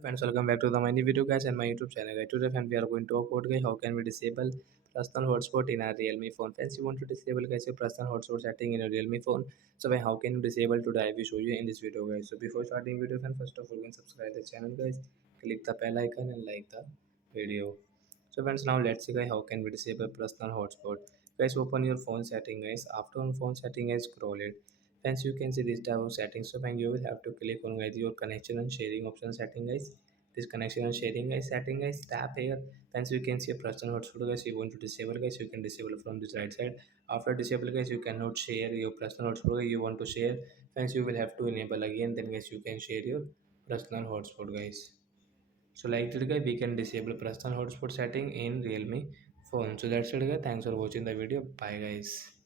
Friends, welcome back to the my new video guys and my YouTube channel guys. Today friends, we are going to talk about guys how can we disable personal hotspot in our Realme phone. Friends, you want to disable guys your personal hotspot setting in your Realme phone. So how can you disable today? I will show you in this video guys. So before starting video friends, first of all, you can subscribe the channel guys, click the bell icon and like the video. So friends, now let's see guys how can we disable personal hotspot. Guys, open your phone setting guys. After on phone setting guys, scroll it. Friends, you can see this type of settings. So when you will have to click on guys your connection and sharing option setting guys. This connection and sharing guys setting guys, tap here. Friends, you can see a personal hotspot guys. You want to disable guys, you can disable from this right side. After disable guys, you cannot share your personal hotspot guys. You want to share, friends, you will have to enable again. Then guys, you can share your personal hotspot guys. So like that guy, we can disable personal hotspot setting in Realme phone. So that's it guys. Thanks for watching the video. Bye guys.